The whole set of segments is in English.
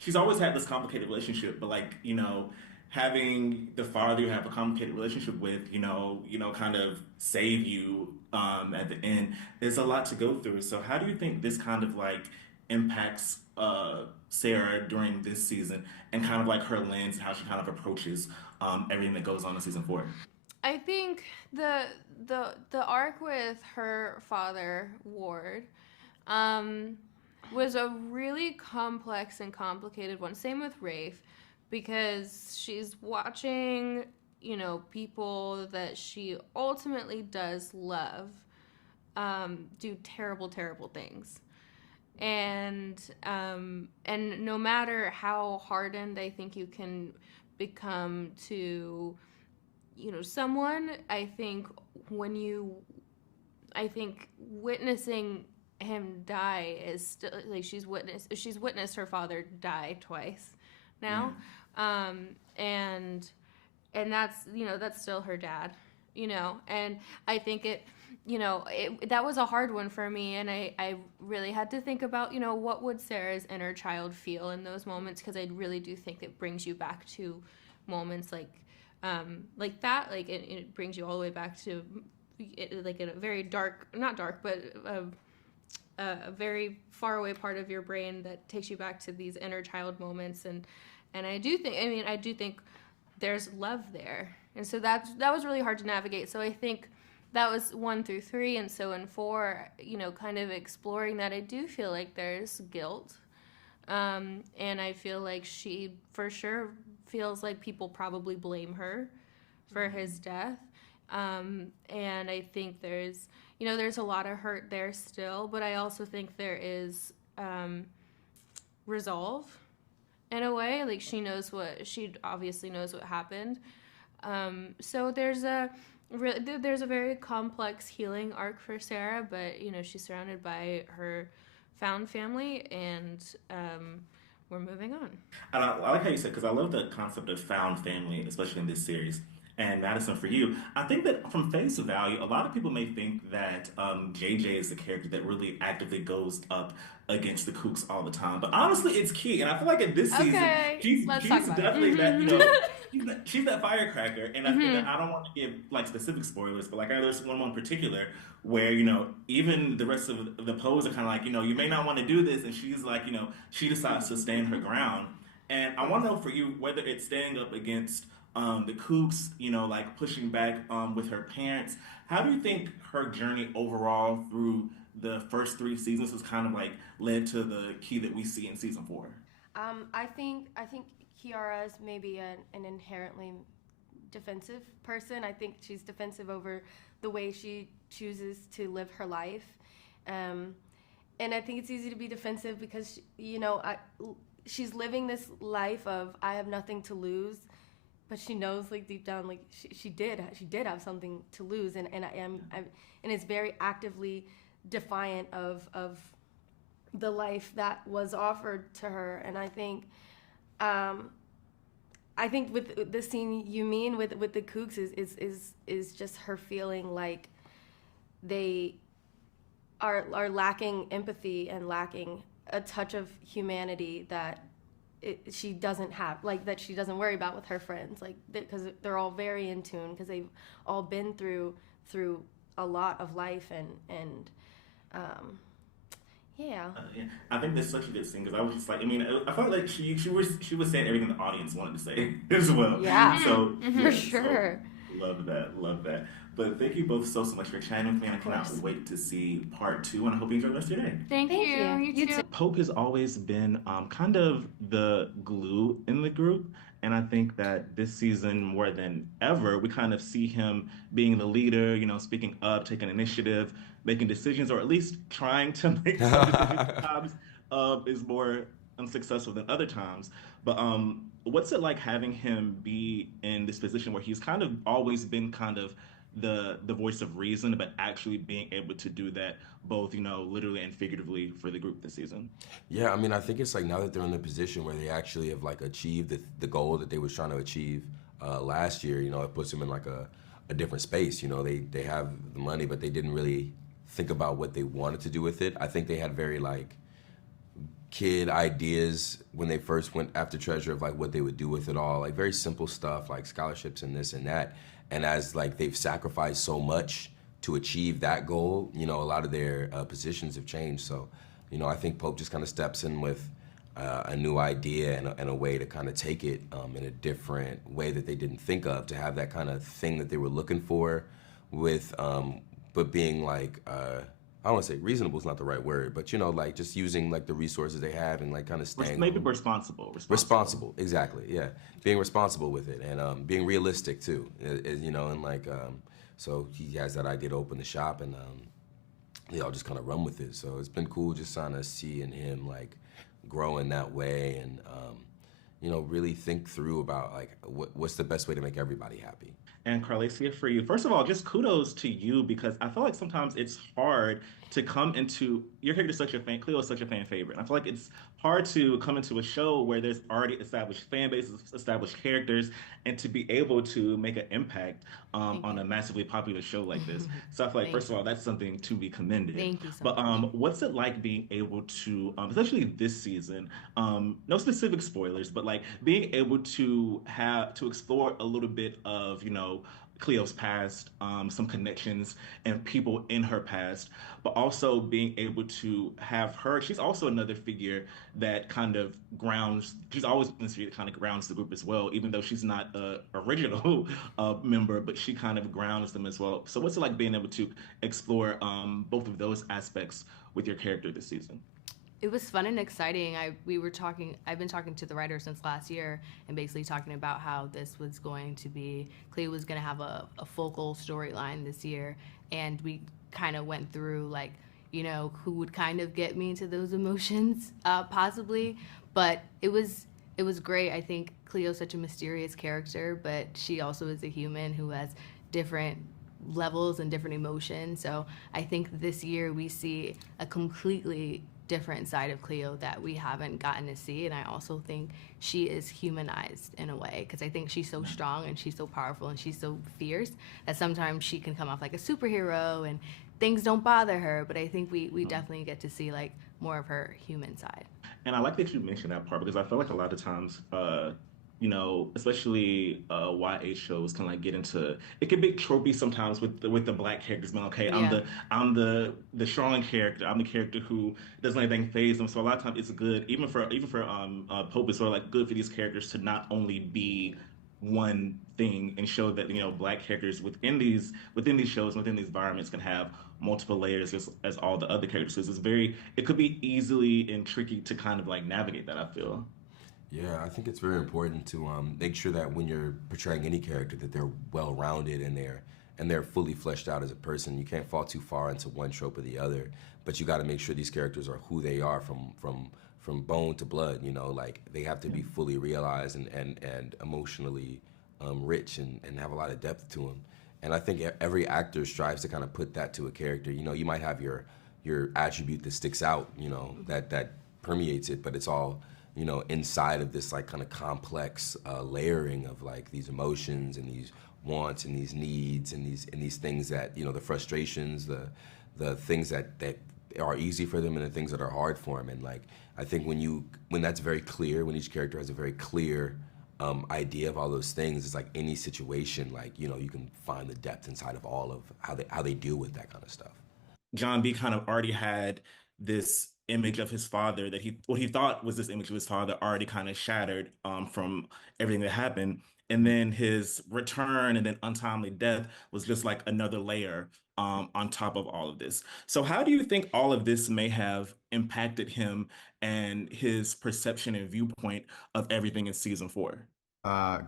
she's always had this complicated relationship, but like, having the father you have a complicated relationship with, kind of save you at the end, there's a lot to go through. So how do you think this kind of like impacts Sarah during this season and kind of like her lens, how she kind of approaches everything that goes on in season 4? I think the arc with her father Ward um, was a really complex and complicated one. Same with Rafe, because she's watching, people that she ultimately does love do terrible, terrible things. And no matter how hardened I think you can become to someone, I think witnessing him die is still like she's witnessed her father die twice Yeah. now. Um and and that's still her dad, and I think that was a hard one for me, and I really had to think about what would Sarah's inner child feel in those moments, because I really do think it brings you back to moments like that, like it brings you all the way back to like in a very dark, not dark, but a very far away part of your brain that takes you back to these inner child moments. And I do think there's love there, and so that was really hard to navigate. So I think that was 1 through 3, and so in 4, kind of exploring that, I do feel like there's guilt, and I feel like she for sure feels like people probably blame her for his death. And I think there's a lot of hurt there still, but I also think there is resolve in a way. Like she obviously knows what happened. So there's a very complex healing arc for Sarah, but she's surrounded by her found family, and we're moving on. And I like how you said, because I love the concept of found family, especially in this series. And Madison, for you, I think that from face value, a lot of people may think that JJ is the character that really actively goes up against the Kooks all the time. But honestly, it's key. And I feel like in this season, Okay, she's let's talk she's about it. definitely that, she's that firecracker. And Hmm. I don't want to give like specific spoilers, but like I know there's one in particular where, even the rest of the pose are kind of like, you may not want to do this. And she's like, she decides to stand her ground. And I want to know for you whether it's staying up against the Kooks, like pushing back with her parents. How do you think her journey overall through the first 3 seasons has kind of like led to the key that we see in season 4? I think Kiara is maybe an inherently defensive person. I think she's defensive over the way she chooses to live her life, um, and I think it's easy to be defensive because she's living this life of I have nothing to lose, but she knows like deep down like she did have something to lose, and and it's very actively defiant of the life that was offered to her. And um, I think with the scene you mean with the Kooks is just her feeling like they are lacking empathy and lacking a touch of humanity that she doesn't have, like that she doesn't worry about with her friends, like because they're all very in tune because they've all been through a lot of life. And um, yeah. Yeah, I think that's such a good scene because I was just like, I mean, I felt like she was saying everything the audience wanted to say as well. Yeah, So Hmm. for Hmm. yeah, so sure. love that, love that. But thank you both so much for chatting with me, and I Of cannot course. wait to see part 2. And I hope you enjoy the rest of your day. Thank you. Thank you. You You too. too. Poke has always been kind of the glue in the group. And I think that this season, more than ever, we kind of see him being the leader, speaking up, taking initiative, making decisions, or at least trying to make some decisions. Sometimes is more unsuccessful than other times. But what's it like having him be in this position where he's kind of always been kind of the voice of reason, but actually being able to do that both, literally and figuratively for the group this season? Yeah, I mean, I think it's like now that they're in a position where they actually have like achieved the goal that they was trying to achieve last year. It puts them in like a different space. They have the money, but they didn't really think about what they wanted to do with it. I think they had very like kid ideas when they first went after treasure of like what they would do with it all, like very simple stuff like scholarships and this and that. And as like they've sacrificed so much to achieve that goal, you know, a lot of their positions have changed. So, you know, I think Pope just kind of steps in with a new idea and a way to kind of take it in a different way that they didn't think of, to have that kind of thing that they were looking for with, but being like, I don't want to say reasonable is not the right word, but you know, like just using like the resources they have and like kind of staying Maybe responsible. responsible, exactly, yeah, being responsible with it and being realistic too, you know, and like so he has that idea to open the shop and they all just kind of run with it. So it's been cool just kind of seeing him like grow in that way and you know, really think through about like what's the best way to make everybody happy. And Carlacia, for you, first of all, just kudos to you because I feel like sometimes it's hard to come into your character such a fan. Cleo is such a fan favorite. I feel like it's hard to come into a show where there's already established fan bases, established characters, and to be able to make an impact Thank on you. a massively popular show like this. So I feel like, Thank first of you. all, that's something to be commended. Thank you so But much. what's it like being able to, especially this season, no specific spoilers, but like being able to have to explore a little bit of, you know, Cleo's past, some connections and people in her past, but also being able to have her. She's also another figure that kind of grounds. She's always been this figure that kind of grounds the group as well, even though she's not a original member, but she kind of grounds them as well. So what's it like being able to explore both of those aspects with your character this season? It was fun and exciting. We were talking. I've been talking to the writer since last year, and basically talking about how this was going to be. Cleo was going to have a focal storyline this year, and we kind of went through like, you know, who would kind of get me into those emotions, possibly. But it was great. I think Cleo's such a mysterious character, but she also is a human who has different levels and different emotions. So I think this year we see a completely different side of Cleo that we haven't gotten to see. And I also think she is humanized in a way because I think she's so strong and she's so powerful and she's so fierce that sometimes she can come off like a superhero and things don't bother her. But I think we definitely get to see like more of her human side. And I like that you mentioned that part because I feel like a lot of times, you know, especially YA shows can like get into it can be tropey sometimes with the black characters being okay, Yeah. I'm the strong character, I'm the character who doesn't let anything phase them. So a lot of times it's good, even for Pope, it's sort of like good for these characters to not only be one thing and show that you know black characters within these shows within these environments can have multiple layers as all the other characters. So it's very it could be easily and tricky to kind of like navigate that. I feel. Yeah, I think it's very important to make sure that when you're portraying any character that they're well rounded and they're fully fleshed out as a person. You can't fall too far into one trope or the other, but you got to make sure these characters are who they are from bone to blood. You know, like they have to be fully realized and emotionally rich and have a lot of depth to them. And I think every actor strives to kind of put that to a character. You know, you might have your attribute that sticks out. You know, that permeates it, but it's all you know inside of this like kind of complex layering of like these emotions and these wants and these needs and these things that you know the frustrations, the things that are easy for them and the things that are hard for them. And like I think when that's very clear, when each character has a very clear idea of all those things, it's like any situation, like you know you can find the depth inside of all of how they deal with that kind of stuff. John B kind of already had this image of his father that he what he thought was this image of his father already kind of shattered from everything that happened. And then his return and then untimely death was just like another layer on top of all of this. So how do you think all of this may have impacted him and his perception and viewpoint of everything in season 4?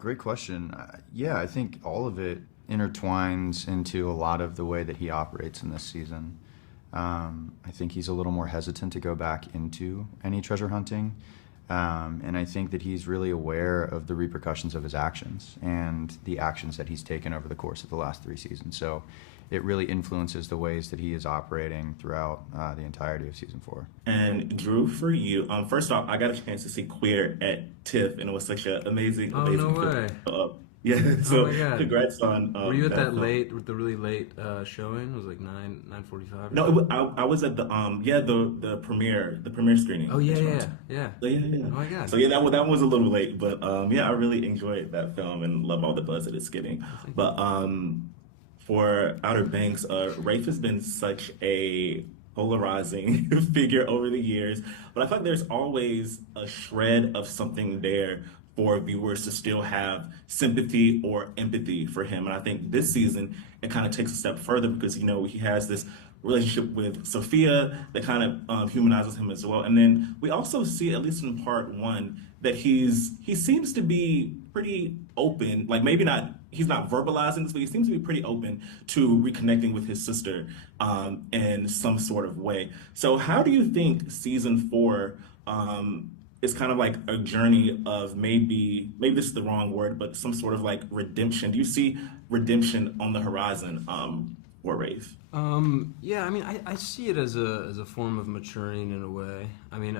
Great question. Yeah, I think all of it intertwines into a lot of the way that he operates in this season. I think he's a little more hesitant to go back into any treasure hunting. And I think that he's really aware of the repercussions of his actions and the actions that he's taken over the course of the last 3 seasons. So it really influences the ways that he is operating throughout the entirety of season 4. And Drew, for you, first off, I got a chance to see Queer at TIFF, and it was such an amazing, Oh, no amazing way. film. Yeah, Oh so my God. congrats on Were you at that that film. late, with the really late showing? It was like 9:45 or No, something. I was at the yeah, the premiere Oh screening in yeah, yeah, Toronto. yeah. So yeah, yeah. Oh my God. So yeah, that was a little late, but yeah, I really enjoyed that film and love all the buzz that it's getting. Well, thank you. But for Outer Banks, Rafe has been such a polarizing figure over the years, but I feel like there's always a shred of something there for viewers to still have sympathy or empathy for him. And I think this season it kind of takes a step further because he has this relationship with Sophia that kind of humanizes him as well. And then we also see, at least in part one, that he seems to be pretty open. Like maybe not he's not verbalizing this, but he seems to be pretty open to reconnecting with his sister in some sort of way. So how do you think season four? Is kind of like a journey of maybe this is the wrong word, but some sort of like redemption. Do you see redemption on the horizon for Rafe? Yeah, I mean, I see it as a form of maturing in a way. I mean,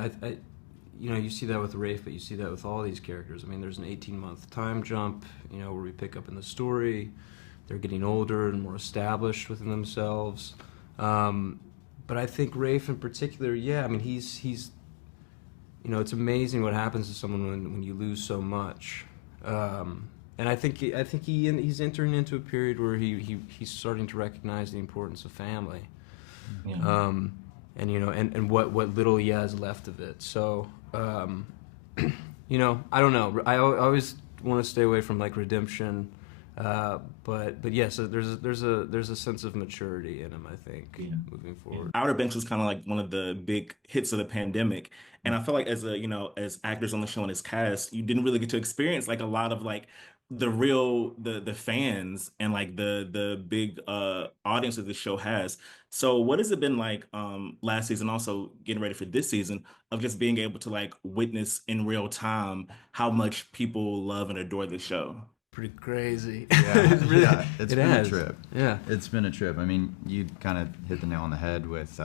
you see that with Rafe, but you see that with all these characters. I mean, there's an 18-month time jump, where we pick up in the story. They're getting older and more established within themselves. But I think Rafe in particular, yeah, I mean, he's it's amazing what happens to someone when you lose so much. And I think he's entering into a period where he's starting to recognize the importance of family, Yeah. and what little he has left of it. So, I don't know. I always want to stay away from like redemption, but yes, there's a sense of maturity in him. I think Yeah. moving forward. Outer Banks was kind of like one of the big hits of the pandemic, and I feel like as actors on the show and as cast, you didn't really get to experience like a lot of like the fans and like the big audience that the show has. So what has it been like last season, also getting ready for this season of just being able to like witness in real time how much people love and adore the show? Pretty crazy. Yeah, It's really, yeah, it's it been a has. trip. Yeah. It's been a trip. I mean, you kind of hit the nail on the head with,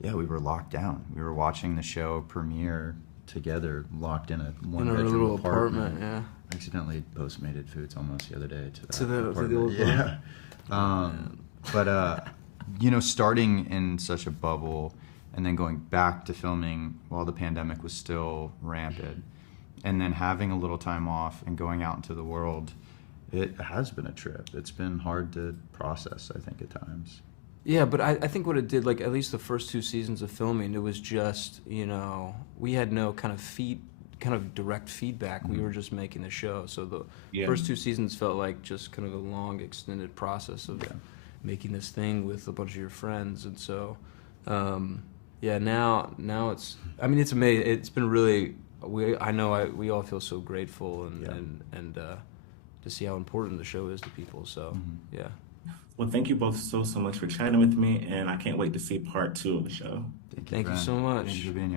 yeah, we were locked down. We were watching the show premiere together, locked in a In our one-bedroom little apartment. apartment, yeah. Accidentally Postmated foods almost the other day to that To the apartment. old Yeah. But starting in such a bubble and then going back to filming while the pandemic was still rampant, and then having a little time off and going out into the world, it has been a trip. It's been hard to process, I think, at times. Yeah, but I think what it did, like at least the first two seasons of filming, it was just, we had no kind of direct feedback. We were just making the show. So the Yeah. first two seasons felt like just kind of a long, extended process of making this thing with a bunch of your friends. And so, yeah, now it's, I mean, it's amazing. It's been really, we all feel so grateful and to see how important the show is to people. So, yeah. Well, thank you both so much for chatting with me, and I can't wait to see part two of the show. Thank you Brian. so much. Thank you for being here.